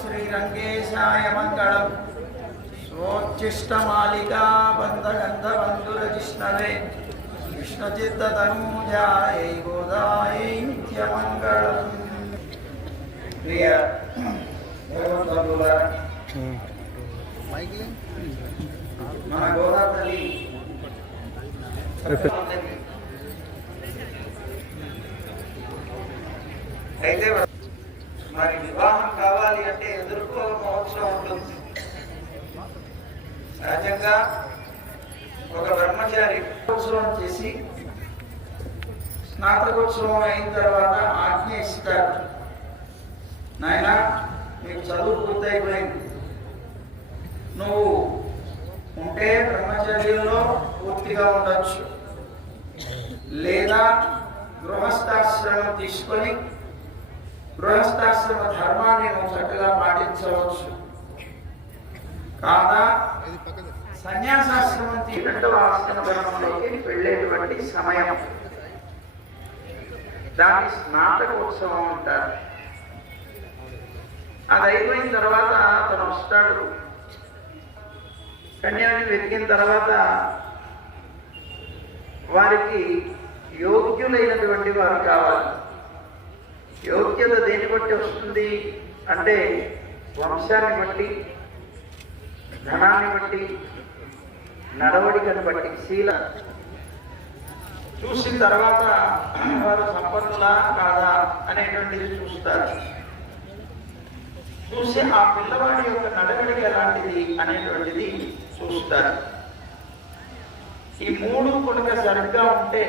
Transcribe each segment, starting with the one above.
श्रीरंगेशाय मंगलम स्वोच्चिष्टमालिका बंधगंधबंधुरजिष्णवे कृष्णचित्ततनूजायै गोदायै नित्यमंगलम। प्रिय भगवद्बंधुलारा, మన గోదావరి అయితే మరి వివాహం కావాలి అంటే ఎదుర్కో మహోత్సవం ఉంటుంది. సహజంగా ఒక బ్రహ్మచారి ఉత్సవం చేసి స్నాతకోత్సవం అయిన తర్వాత ఆజ్ఞ ఇస్తారు, నాయన నీకు చదువు పూర్తయిపోయింది, నువ్వు ఉంటే బ్రహ్మచర్యంలో పూర్తిగా ఉండొచ్చు, లేదా గృహస్థాశ్రమం తీసుకొని గృహస్థాశ్రమ ధర్మాన్ని నువ్వు చక్కగా పాటించవచ్చు, కాదా సన్యాసాశ్రమం రెండవ ఆశ్రమ ధర్మంలోకి వెళ్ళేటువంటి సమయం, దాన్ని స్నాతకోత్సవం అంటారు. అది అయిపోయిన తర్వాత అతను వస్తాడు, కన్యాన్ని వెతికిన తర్వాత వారికి యోగ్యులైనటువంటి వారు కావాలి. యోగ్యత దేని బట్టి వస్తుంది అంటే వంశాన్ని బట్టి, ధనాన్ని బట్టి, నడవడికను బట్టి, శీల చూసిన తర్వాత వారు సంపన్నులా కాదా అనేటువంటిది చూస్తారు. చూసి ఆ పిల్లవాడి యొక్క నడవడిక ఎలాంటిది అనేటువంటిది చూస్తారు. ఈ మూడు కొడుక సరిగ్గా ఉంటే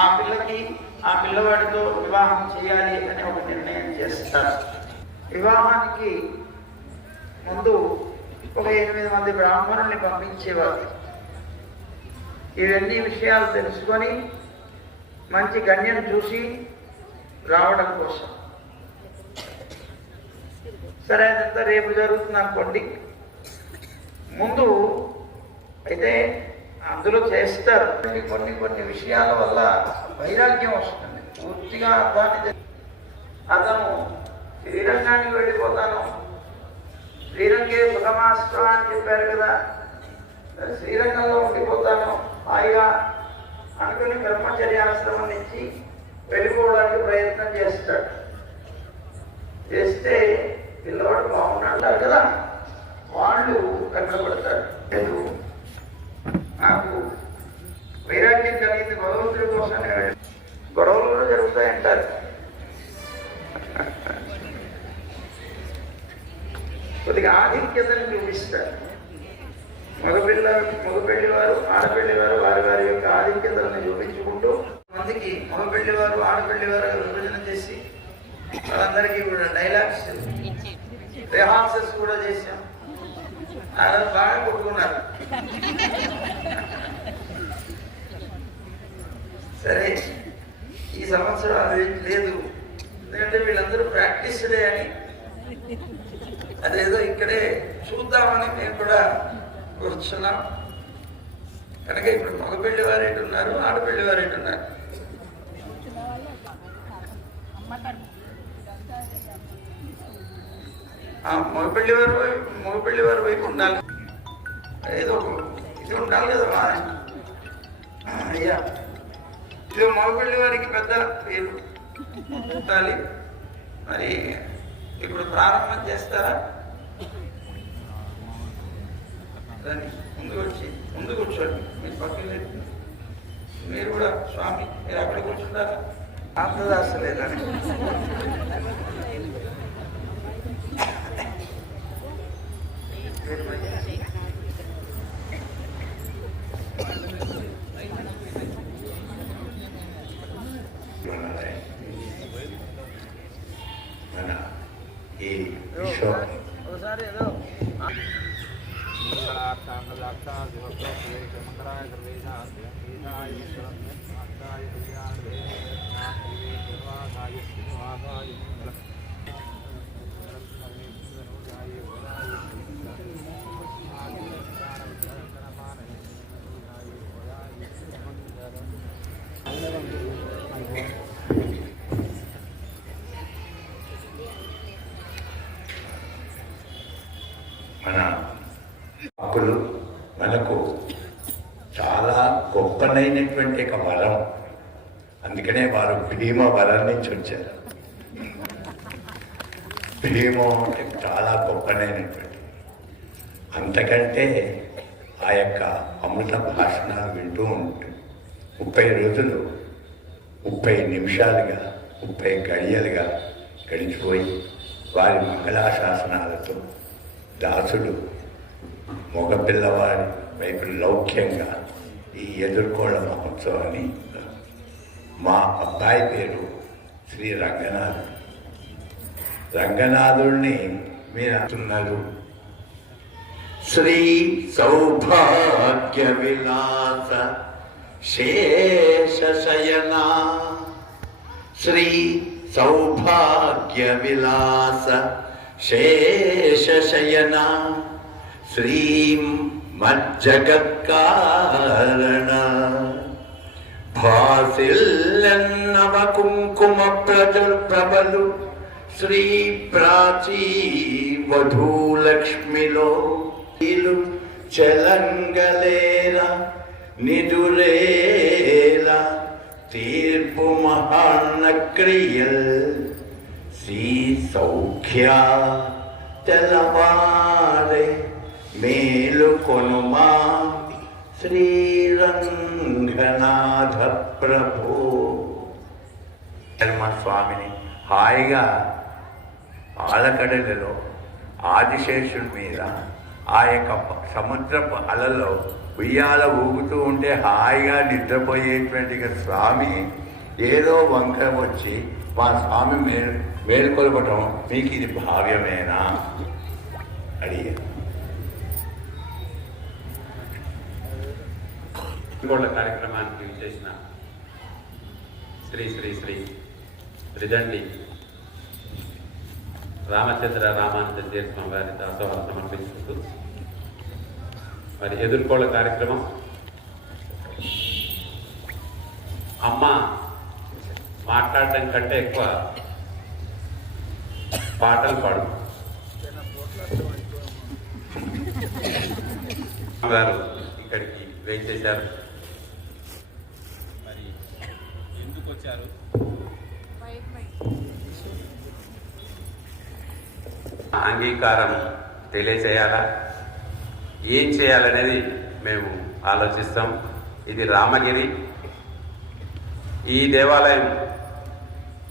ఆ పిల్లకి ఆ పిల్లవాడితో వివాహం చేయాలి అని ఒక నిర్ణయం చేస్తారు. వివాహానికి ముందు ఒక 8 మంది బ్రాహ్మణుల్ని పంపించేవారు. ఇవన్నీ విషయాలు తెలుసుకొని మంచి కన్యను చూసి రావడం కోసం. సరే, అదంతా రేపు జరుగుతుంది అనుకోండి. ముందు అయితే అందులో చేస్తారు కొన్ని విషయాల వల్ల వైరాగ్యం వస్తుంది. పూర్తిగా దాన్ని అతను శ్రీరంగానికి వెళ్ళిపోతాను, శ్రీరంగే సుఖమాస్త్ర అని చెప్పారు కదా, శ్రీరంగంలో ఉండిపోతాను హాయిగా అనుకుని బ్రహ్మచర్యాశ్రమం నుంచి వెళ్ళిపోవడానికి ప్రయత్నం చేస్తాడు. చేస్తే పిల్లవాడు బాగున్నాడు కదా, వాళ్ళు కష్టపడతారు. నాకు వైరాగ్యం కలిగింది భగవంతుడి కోసమే, గొడవలు కూడా జరుగుతాయంటారు. కొద్దిగా ఆధిక్యతను చూపిస్తారు. మగపెళ్లివారు ఆడపెళ్లివారు వారి వారి యొక్క ఆధిక్యతలను చూపించుకుంటూ మందికి మగపెళ్లివారు ఆడపెళ్లివారు విభజన చేసి వాళ్ళందరికీ కూడా డైలాగ్స్ రిహార్సల్స్ కూడా చేశాం. అలా బాగా కొట్టుకున్నారు. సరే, ఈ సంవత్సరం అది లేదు, ఎందుకంటే వీళ్ళందరూ ప్రాక్టీస్ డే అని అదేదో ఇక్కడే చూద్దామని మేము కూడా కూర్చున్నాం. కనుక ఇప్పుడు మగపెళ్లి వారు ఏంటున్నారు, ఆడపెళ్లి వారు ఏంటున్నారు. మగపెళ్లి వారి వైపు ఉండాలి, ఏదో ఇది ఉండాలి కదా. అయ్యా, ఇది మగపెళ్లి వారికి పెద్ద పేరు ఉండాలి. మరి ఇప్పుడు ప్రారంభం చేస్తారా? దాన్ని ముందు కూర్చోండి. మీరు పక్కన మీరు కూడా స్వామి మీరు అక్కడ కూర్చుంటారా? ఆంధ్రదాసలేదని ఒకసారి ఏదో మన హక్కులు మనకు చాలా గొప్పనైనటువంటి ఒక వరం. అందుకనే వారు భీమ వరం నుంచి వచ్చారు. భీమం అంటే చాలా గొప్పనైనటువంటి, అంతకంటే ఆ యొక్క అమృత భాషణాలు వింటూ ఉంటుంది. 30 రోజులు 30 నిమిషాలుగా 30 గడియలుగా గడిచిపోయి వారి మంగళాశాసనాలతో దాసుడు మగపిల్లవాడి వైపు లౌక్యంగా ఈ ఎదుర్కోళ్ళ మహోత్సవాన్ని, మా అబ్బాయి పేరు శ్రీ రంగనాథుడు. రంగనాథుడిని మీరు అంటున్నారు. శ్రీ సౌభాగ్య విలాస శేషశయనా, శ్రీ సౌభాగ్య విలాస శేషశయనా, శ్రీం మజ్జగత్కారణ, భాసిల్లన్నవ కుంకుమ ప్రబలు శ్రీ ప్రాచీ వధూలక్ష్మిలో చలంగలేరా నిదురేలా తీర్పు మహాన్న క్రియల్ శ్రీ సౌఖ్య తెలవారే మేలు కొనుమా శ్రీరంగనాథ ప్రభు. మా స్వామిని హాయిగా ఆలకడలలో ఆదిశేషుడి మీద ఆ యొక్క సముద్రపు అలలో ఉయ్యాల ఊగుతూ ఉంటే హాయిగా నిద్రపోయేటువంటి స్వామి ఏదో వంక వచ్చి మా స్వామి మేలుకొలపటం మీకు ఇది భావ్యమేనా అడిగారు. కార్యక్రమానికి విచ్చేసిన శ్రీ శ్రీ శ్రీ త్రిదండి రామచంద్ర రామానంద స్వామి వారి దాసోహాలు సమర్పించుకుంటూ మరి ఎదుర్కోళ్ళ కార్యక్రమం అమ్మ మాట్లాడటం కంటే ఎక్కువ పాటలు పాడు గారు ఇక్కడికి వేయించేశారు. మరి ఎందుకు వచ్చారు, అంగీకారం తెలియచేయాలా, ఏం చేయాలనేది మేము ఆలోచిస్తాం. ఇది రామగిరి. ఈ దేవాలయం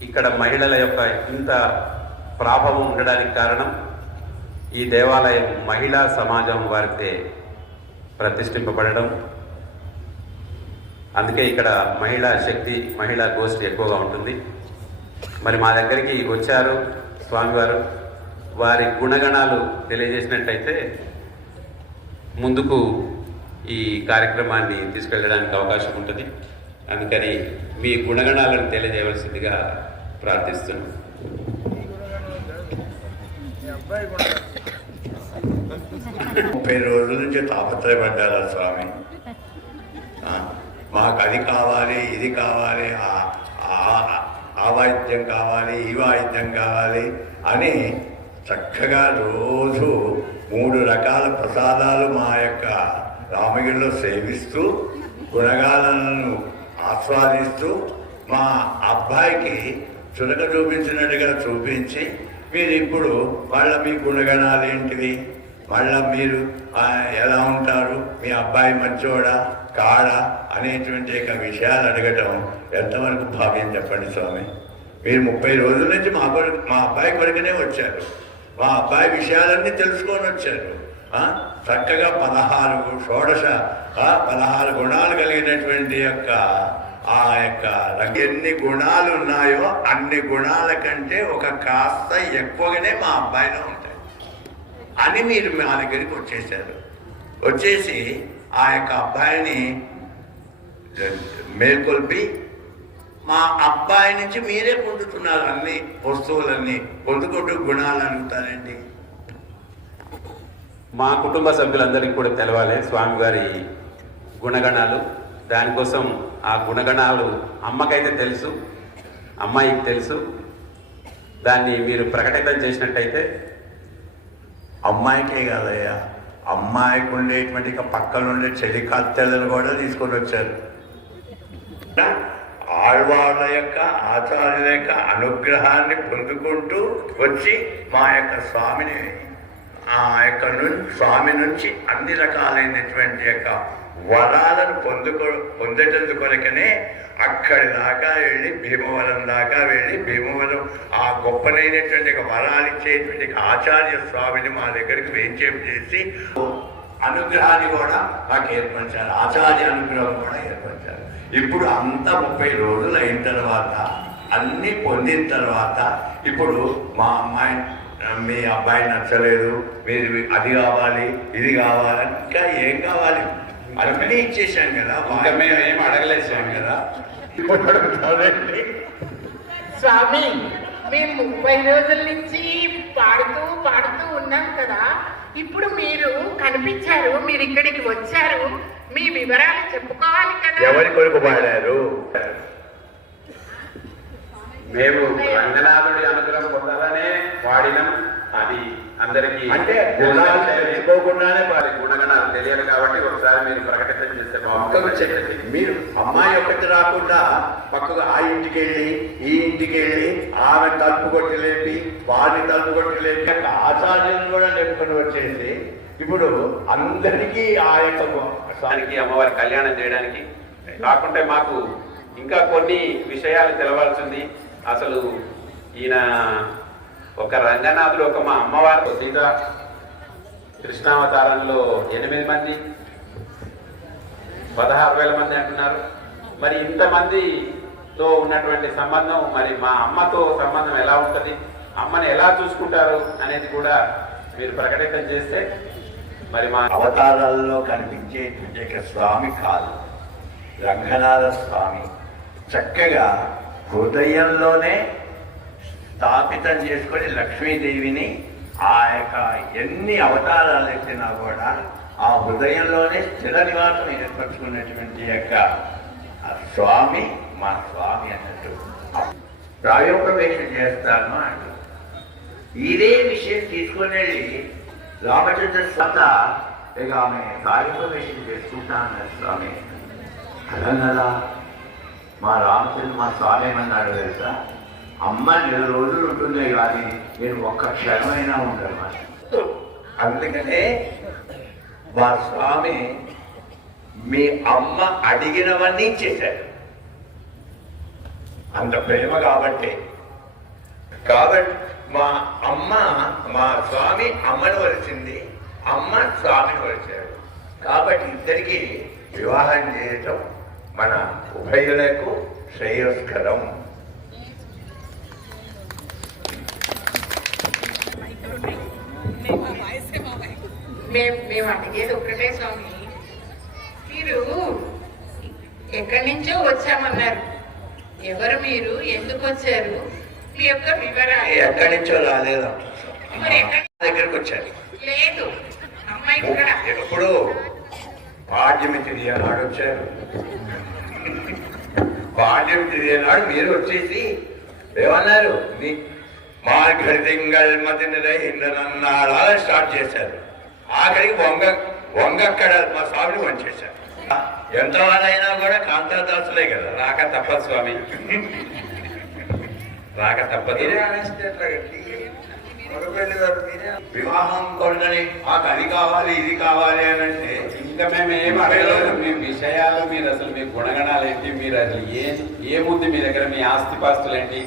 ఇక్కడ మహిళల యొక్క ఇంత ప్రాభవం ఉండడానికి కారణం ఈ దేవాలయం మహిళా సమాజం వారితే ప్రతిష్ఠింపబడడం. అందుకే ఇక్కడ మహిళా శక్తి, మహిళా గోష్ఠి ఎక్కువగా ఉంటుంది. మరి మా దగ్గరికి వచ్చారు స్వామివారు, వారి గుణగణాలు తెలియజేసినట్టయితే ముందుకు ఈ కార్యక్రమాన్ని తీసుకెళ్ళడానికి అవకాశం ఉంటుంది. అందుకని మీ గుణగణాలను తెలియజేయవలసిందిగా ప్రార్థిస్తున్నాను. 30 రోజుల నుంచి తాపత్రయపడ్డారా స్వామి, మాకు అది కావాలి, ఇది కావాలి, ఆ వాయిద్యం కావాలి, ఈ వాయిద్యం కావాలి అని చక్కగా రోజు 3 రకాల ప్రసాదాలు మా యొక్క రామగిరిలో సేవిస్తూ గుణగాలను ఆస్వాదిస్తూ మా అబ్బాయికి చురక చూపించినట్టుగా చూపించి, మీరు ఇప్పుడు మళ్ళీ మీ గుణగణాలు ఏంటిది, మళ్ళీ మీరు ఎలా ఉంటారు, మీ అబ్బాయి మంచోడా కాడా అనేటువంటి విషయాలు అడగటం ఎంతవరకు భావ్యం చెప్పండి స్వామి. మీరు 30 రోజుల నుంచి మా అబ్బాయి కొరకనే వచ్చారు, మా అబ్బాయి విషయాలన్నీ తెలుసుకొని వచ్చారు. చక్కగా 16 గుణాలు కలిగినటువంటి ఆ యొక్క ఎన్ని గుణాలు ఉన్నాయో అన్ని గుణాల కంటే ఒక కాస్త ఎక్కువగానే మా అబ్బాయిలో ఉంటాయి అని మీరు మా దగ్గరికి వచ్చేసారు. వచ్చేసి ఆ యొక్క అబ్బాయిని మేల్కొల్పి మా అబ్బాయి నుంచి మీరే పొందుతున్నారు అన్ని వస్తువులన్నీ, పొందుకుంటూ గుణాలు అడుగుతారండి. మా కుటుంబ సభ్యులందరికీ కూడా తెలవాలి స్వామివారి గుణగణాలు. దానికోసం ఆ గుణగణాలు అమ్మకైతే తెలుసు, అమ్మాయికి తెలుసు. దాన్ని మీరు ప్రకటితం చేసినట్టయితే అమ్మాయికే కాదయ్యా, అమ్మాయికి ఉండేటువంటి పక్కనుండే చెలికత్తెలను కూడా తీసుకొని వచ్చారు. ఆళ్వాళ్ళ యొక్క ఆచార్యుల యొక్క అనుగ్రహాన్ని పొందుకుంటూ వచ్చి మా యొక్క స్వామిని స్వామి నుంచి అన్ని రకాలైనటువంటి యొక్క వరాలను పొందేటందు కొరకనే అక్కడి దాకా వెళ్ళి భీమవరం దాకా వెళ్ళి భీమవరం ఆ గొప్పనైనటువంటి వరాలు ఇచ్చేటువంటి ఆచార్య స్వామిని మా దగ్గరికి వేంచేపు చేసి అనుగ్రహాన్ని కూడా మాకు ఏర్పరిచారు, ఆచార్య అనుగ్రహం కూడా ఏర్పరిచారు. ఇప్పుడు అంతా 30 రోజులు అయిన తర్వాత అన్నీ పొందిన తర్వాత ఇప్పుడు మా అమ్మాయి మీ అబ్బాయి నచ్చలేదు, మీరు అది కావాలి ఇది కావాలి, ఇంకా ఏం కావాలి అన్నీ ఇచ్చేసాం కదా, ఇంకా మేము ఏం అడగలేసాం కదా. ఇప్పుడు అడుగుతానండి స్వామి, మేము 30 రోజుల నుంచి పాడుతూ ఉన్నాం కదా, ఇప్పుడు మీరు కనిపించారు, మీరు ఇక్కడికి వచ్చారు, మీ వివరాలు చెప్పుకోవాలి కదా. ఎవరి కొరకు పాడారు? మేము రంగనాథుడి అనుగ్రహం పొందాలనే పాడినాం. అది అందరికీ అంటే గుణాలు తెలుసుకోకుండానే గుణగణాలు తెలియదు కాబట్టి ఒకసారి మీరు ప్రకటన చేస్తే బాగుంటుంది. మీరు అమ్మాయి ఒకటి రాకుండా పక్కగా ఆ ఇంటికి వెళ్ళి ఈ ఇంటికి వెళ్ళి ఆమె తలుపు కొట్టి లేపి వారిని తలుపు కొట్టి లేపి ఆచార్యులను కూడా లేపుకొని వచ్చేసి ఇప్పుడు అందరికీ ఆ యొక్క దానికి అమ్మవారి కళ్యాణం చేయడానికి కాకుంటే మాకు ఇంకా కొన్ని విషయాలు తెలవాల్సింది. అసలు ఈయన ఒక రంగనాథుడు, ఒక మా అమ్మవారు సీత కృష్ణావతారంలో 8 మంది 16,000 మంది అంటున్నారు. మరి ఇంతమందితో ఉన్నటువంటి సంబంధం, మరి మా అమ్మతో సంబంధం ఎలా ఉంటుంది, అమ్మని ఎలా చూసుకుంటారు అనేది కూడా మీరు ప్రకటితం చేస్తే మరి మా అవతారాల్లో కనిపించే స్వామి కాదు, రంగనాథ స్వామి చక్కగా హృదయంలోనే స్థాపితం చేసుకొని లక్ష్మీదేవిని ఆ యొక్క ఎన్ని అవతారాలు ఎత్తినా కూడా ఆ హృదయంలోనే స్థిర నివాసం ఏర్పరచుకున్నటువంటి యొక్క స్వామి మా స్వామి అన్నట్టు. ప్రాయోపవేశం చేస్తాను అంటూ ఇదే విషయం తీసుకొని వెళ్ళి రామచంద్ర స్వామి ఇక ఆమె ప్రాయోపవేశం చేసుకుంటాను స్వామి కదా. మా రామచంద్ర మా స్వామి ఏమన్నాడు తెలుసా, అమ్మ 4 రోజులు ఉంటుందే కానీ నేను ఒక్క క్షణమైనా ఉండను. అందుకనే మా స్వామి మీ అమ్మ అడిగినవన్నీ చేశాడు, అంత ప్రేమ కాబట్టి మా స్వామి అమ్మను వలిచింది, అమ్మ స్వామిని వలిచాడు. కాబట్టి ఇద్దరికి వివాహం చేయటం మన ఉభయులకు శ్రేయస్కరం. మేము అడిగేది ఒక్కటే స్వామి, మీరు ఎక్కడి నుంచో వచ్చామన్నారు, ఎవరు మీరు, ఎందుకు వచ్చారు, మీ యొక్క వివరాలు. ఎక్కడి నుంచో రాలేదు, దగ్గరికి వచ్చారు. లేదు అమ్మాయి ఇక్కడ ఎప్పుడు పాడ్యమితి నాడు వచ్చారు. పాడ్యమితి నాడు మీరు వచ్చేసి ఏమన్నారు, మార్గళింగల్ మదినన్నాడా స్టార్ట్ చేశారు. ఆఖరికి వంగక్కడ మా స్వామిని వంచేశారు. ఎంతవారైనా కూడా కాంతాదాసులే కదా, రాక తప్పదు స్వామి, రాక తప్పదు. వివాహం కొనని మాకు అది కావాలి ఇది కావాలి అని అంటే ఇంకా మేము ఏం అడగలేదు. మీ విషయాలు, మీరు అసలు మీ గుణగణాలు ఏంటి, మీరు అసలు ఏముంది మీ దగ్గర, మీ ఆస్తిపాస్తులు ఏంటి,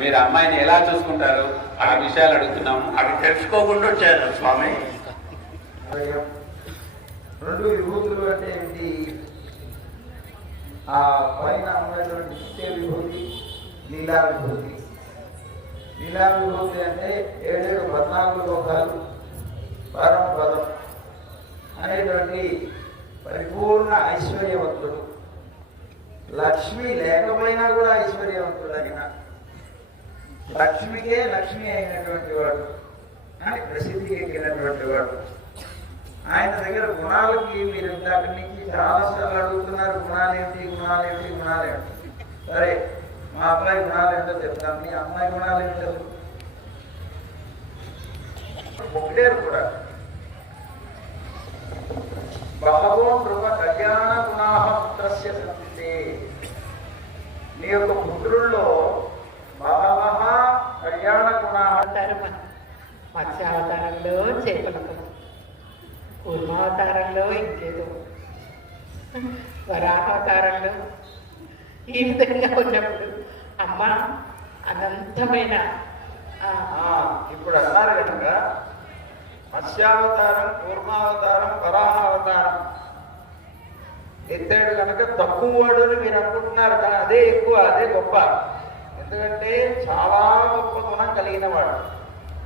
మీరు అమ్మాయిని ఎలా చూసుకుంటారు, ఆ విషయాలు అడుగుతున్నాము. అవి తెలుసుకోకుండా వచ్చారు స్వామి. 2 విభూతులు అంటే ఏంటి? ఆ పైన ఉన్నటువంటి నిత్య విభూతి, లీలా విభూతి. లీలా విభూతి అంటే 14 లోకాలు పరమపదం అనేటువంటి పరిపూర్ణ ఐశ్వర్యవంతుడు. లక్ష్మి లేకపోయినా కూడా ఐశ్వర్యవంతుడు అయిన, లక్ష్మికే లక్ష్మి అయినటువంటి వాడు అని ప్రసిద్ధికి ఎక్కినటువంటి వాడు. ఆయన దగ్గర గుణాలకి మీరు ఇందాక నుంచి చాలాసార్లు అడుగుతున్నారు, గుణాలేంటి. సరే, మా అబ్బాయి గుణాలు ఏంటో చెప్తాను, మీ అమ్మాయి గుణాలు ఏంటో. పొగిడారు కూడా. బహవో నృప కళ్యాణ గుణాహ పుత్రస్య సంతే, నీ యొక్క పుత్రుల్లో బహవః కళ్యాణ గుణాహ. మత్స్యావతారంలో చేపలతో, కూర్మావతారంలో ఇంకేదో, వరాహావతారంలో ఈ విధంగా ఉన్నప్పుడు అమ్మ అనంతమైన ఇప్పుడు అన్నారు కనుక మత్స్యావతారం, కూర్మావతారం, వరాహావతారం ఎత్తాడు కనుక తక్కువ వాడు అని మీరు అనుకుంటున్నారు, కానీ అదే ఎక్కువ, అదే గొప్ప. ఎందుకంటే చాలా గొప్ప గుణం కలిగిన వాడు.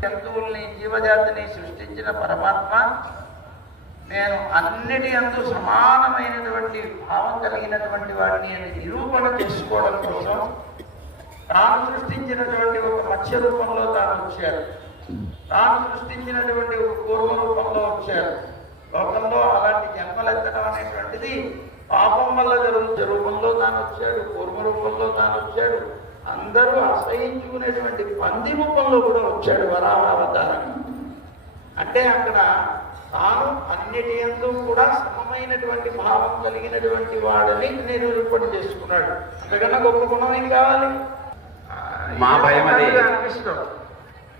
జంతువుల్ని, జీవజాతిని సృష్టించిన పరమాత్మ నేను అన్నిటి అందు సమానమైనటువంటి భావం కలిగినటువంటి వాడిని అని నిరూపణ చేసుకోవడం కోసం తాను సృష్టించినటువంటి ఒక మత్స్య రూపంలో తాను వచ్చారు, తాను సృష్టించినటువంటి ఒక కూర్మ రూపంలో వచ్చారు. లోకంలో అలాంటి జన్మలెత్తడం అనేటువంటిది పాపం వల్ల జరుగుతున్న రూపంలో తాను వచ్చాడు, కూర్మ రూపంలో తాను వచ్చాడు, అందరూ ఆశ్రయించుకునేటువంటి పంది రూపంలో కూడా వచ్చాడు వరాహావతారం. అంటే అక్కడ తాను అన్నిటి యందు కూడా సమమైనటువంటి భావం కలిగినటువంటి వాడని నేను నిరూపణ చేసుకున్నాడు. అంతకన్నా గొప్ప గుణం ఏం కావాలి? మా భయం అది అనిపిస్తాం.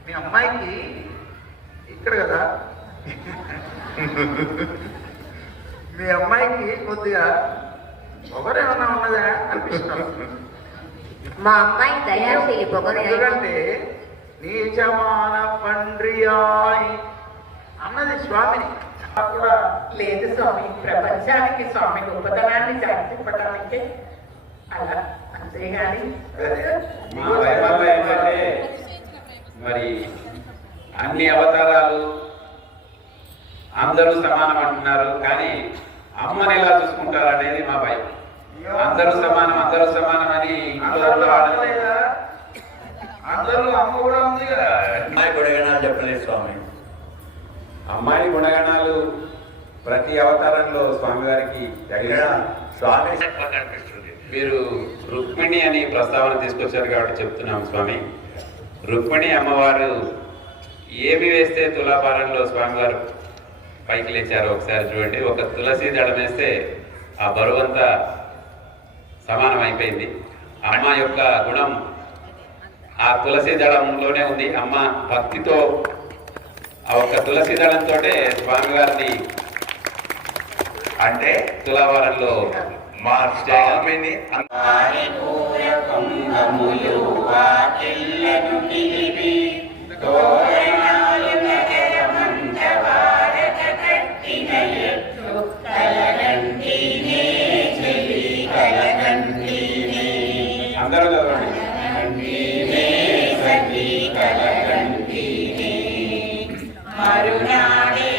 మీ అమ్మాయికి ఇక్కడ కదా, మీ అమ్మాయికి కొద్దిగా పొగరేమన్నా ఉన్నదా అనిపిస్తాం. మా అమ్మాయి దయాశీలి పొగరు. ఎందుకంటే నీచమాన పండ్రియాయ్ అన్నది స్వామిని కూడా లేదు స్వామి, ప్రపంచానికి స్వామి గొప్పతనాన్ని చాటిపడడానికి అలా, అంతేగాని మా వైభవం ఏంటంటే మరి అన్ని అవతారాలు అందరూ సమానం అంటున్నారు, కానీ అమ్మని ఎలా చూసుకుంటారు అనేది మా భయం. అందరూ సమానం, అందరూ సమానం అని అందరూ అమ్మ కూడా ఉంది కదా. అమ్మాయి గుణగణాలు చెప్పలేదు స్వామి. అమ్మాయి గుణగణాలు ప్రతి అవతారంలో స్వామివారికి స్వామి కనిపిస్తుంది. మీరు రుక్మిణి అని ప్రస్తావన తీసుకొచ్చారు కాబట్టి చెప్తున్నాం స్వామి. రుక్మిణి అమ్మవారు ఏమి వేస్తే తులాభారంలో స్వామివారు పైకి లేచారో ఒకసారి చూడండి. ఒక తులసి దళం వేస్తే ఆ బరువంతా సమానం అయిపోయింది. అమ్మ యొక్క గుణం ఆ తులసి దళంలోనే ఉంది. అమ్మ భక్తితో ఆ ఒక్క తులసి దళంతో స్వామివారిని అంటే తులాభారంలో మా స్వామిని అందరూ చదవండి. మరునాడే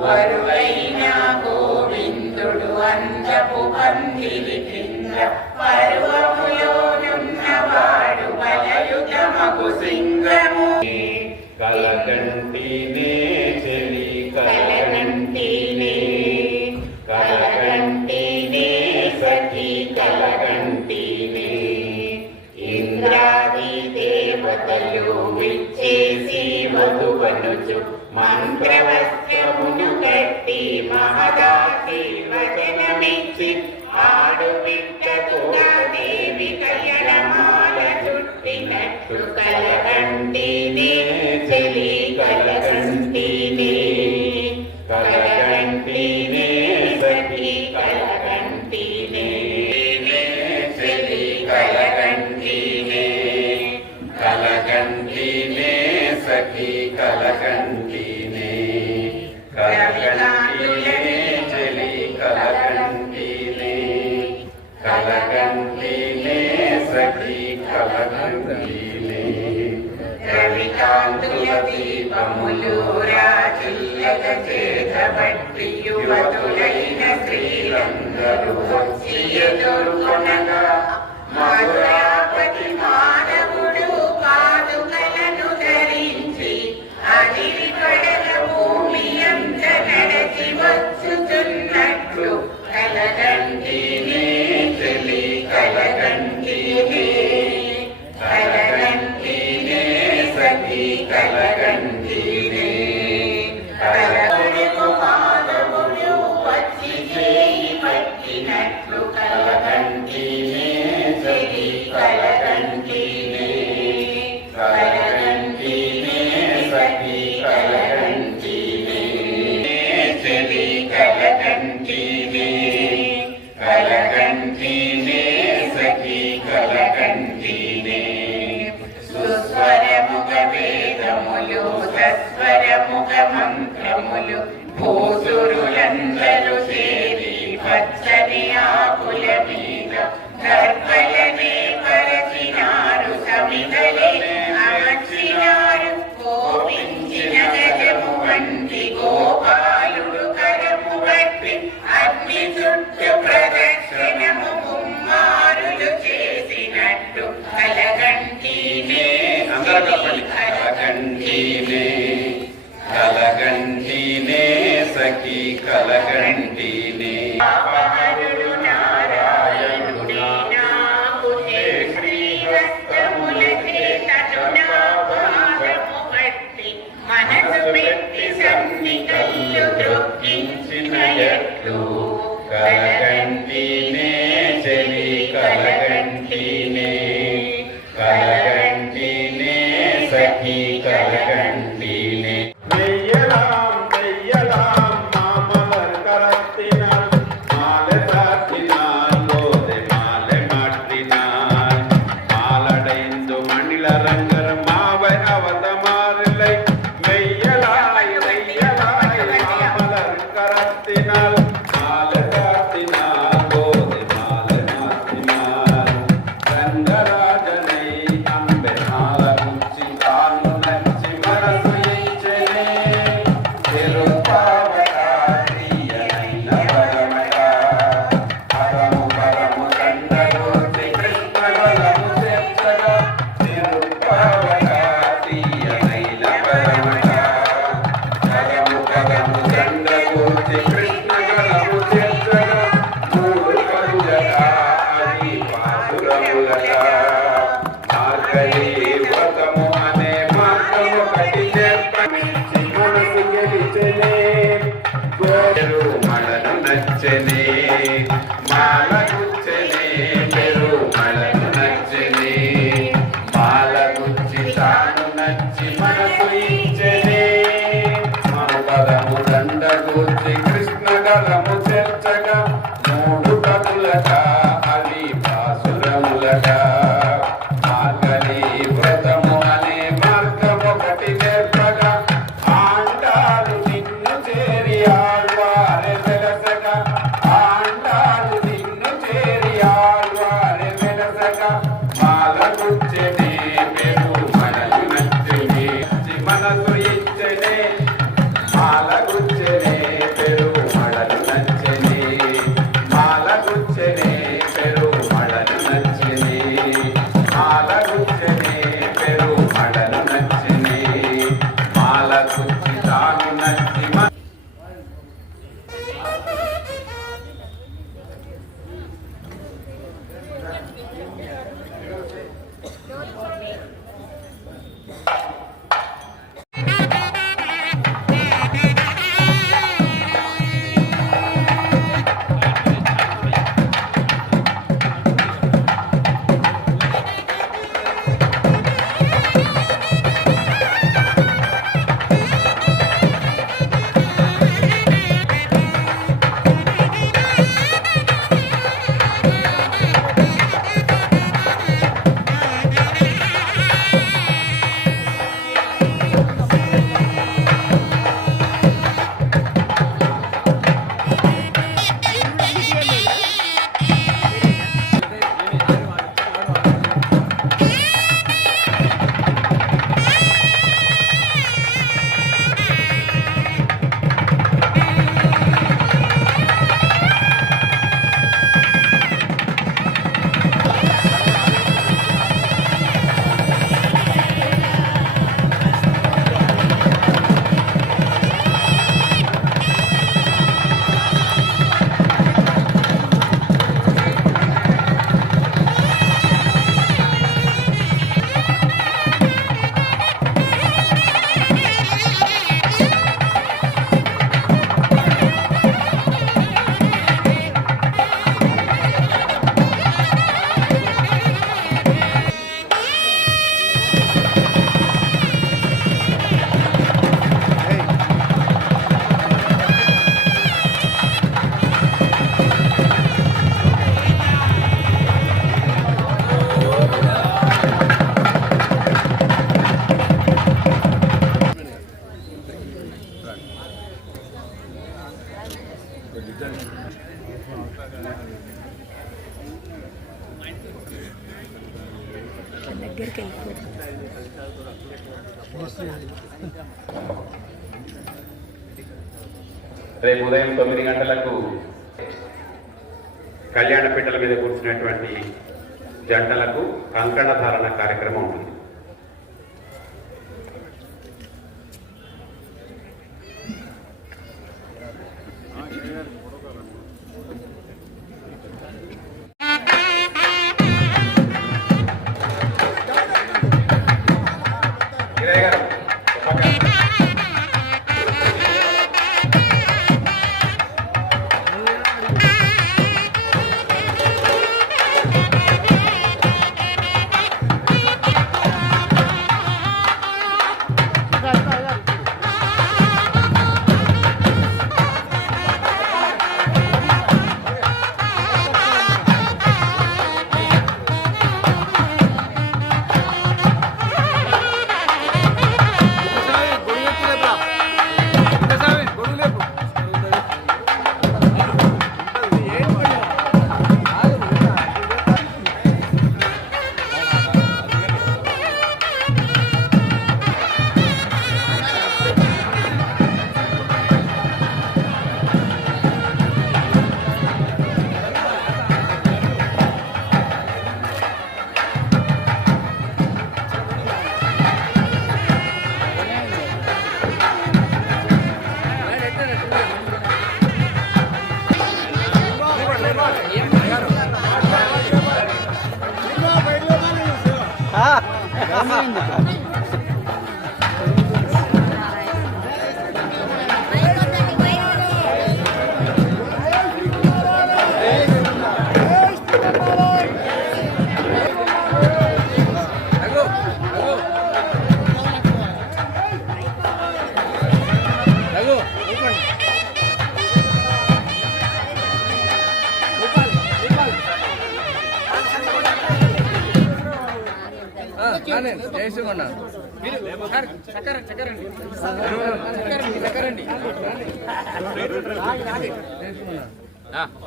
వరువైన గోవిందుడు అందపు పందిరి కింద పర్వములోనున్నవాడు బలయుగమగు సింగము. కలగంటినే చెలి కలగంటినే కలగంటినే సఖి కలగంటినే ఇంద్రాది దేవతలు విచ్చేసి వధువనుచు మంత్రవస్త్రమును కట్టి మహదాశీర్వచనమిచ్చి ఆడు బిడ్డకుగా దేవి కళ్యాణమాల చుట్టినట్లు కలగంటినే చెలి కలగంటినే కలగంటినే సఖి కలగంటినే చెలి కలగంటినే కలగంటినే సఖి కలగంటినే కలగంటినే చెలి కలగంటినే కలగంటినే సఖి కలగంటినే రవికాంతుల దీపములు రాజిల్లగ చేతబట్టి యువతులైన స్త్రీలందరూ వచ్చి ఎదుర్కొనగా మధురాపతి మానవుడు పాదుకలను ధరించి అదిరి పడగ భూమి అంత నడచి వచ్చుతున్నట్లు కలగంటినే చెలి కలగంటినే కలగంటినే కలగంటినే కలగడుగు మాధవుడు వచ్చి చేయి పట్టినట్లు కలగంటినే చెలి కలగంటినే కలగంటినే సఖి కలగంటినే చెలి కలగంటినే కలగంటినే సఖి కలగంటినే సుస్వరముగ వేదములు సస్వరముగ మంత్రములు భూసురులందరూ చేరి పచ్చని ఆకుల మీద దర్పలనే పరచినారు సమిదలే అమర్చినారు కోపించిన గజము వంటి గోపాలుడు కరము బట్టి అగ్ని చుట్టూ ప్రదక్షిణము ముమ్మారులు చేసినట్టు కలగంటినే కలగంటినే కలగంటినే సఖి కలగంటినే అపహరుడు నారాయణుడే నాకు శ్రీహస్తముల చేతను నా పాదము బట్టి మనసు పెట్టి సన్నికల్లు ద్రొక్కించిన ఎట్లు కలగంటినే చెలి కలగంటినే కలగంటినే సఖి కలగంటినే వెయ్యలాం వెయ్యలాం మామలర్ కరత్తినాల్ మాలె సాత్తినాల్ గోదె మాలె మాట్టినాల్ మాలడైందు మండిల రంగర మావై అవతమారిలై వెయ్యలాయ్ వెయ్యలాయ్ మామలర్ కరత్తినాల్ మాలె సాత్తినాల్ గోదె మాలె మాట్టినాల్ రంగరాజనై అంబె మాల గుచ్చి తాను నచ్చి మనసు ఇచ్చెనే తిరుపావతారియనైన వరమట పరము పరము దండగోత్రి కృష్ణ బలము చేర్చగా తిరుపావతారియనైన వరమట పరము పరము దండగోత్రి కృష్ణ బలము చేర్చగా మూడు కరులట అది పాసురములట మార్గలి వ్రతము అనే మార్గము కటి చేర్పమించి మనసు గెలిచెనే పేరు మలను నచ్చనే మాల గుచ్చనే పేరు మలను నచ్చనే మాల గుచ్చి తాను నచ్చి మనసు ఇచ్చనే మనుపదము దండగూర్చి కృష్ణ గలము చేర్చగా మూడు కదులట అది పాసురములట మార్గలి వ్రతము అనే మార్గము ఒకటి నేర్పగా ఆండాలు నిన్ను చేరి ఆళ్వారె వెలసగా ఆండాలు నిన్ను చేరి ఆళ్వారె వెలసగా మాల గుచ్చెనే పెరు మనసు నచ్చనే మనసు ఇచ్చనే మాల గుచ్చెనే పెరు మడలు నచ్చనే మాల గుచ్చెనే పెరు మడలు నచ్చనే మాల గుచ్చెనే పెరు మడలు నచ్చనే మాల గుచ్చి తాను నచ్చి రేపు ఉదయం 9 గంటలకు కళ్యాణ పీటల మీద కూర్చున్నటువంటి జంటలకు కంకణ ధారణ కార్యక్రమం ఉంటుంది.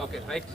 Okay right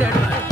side.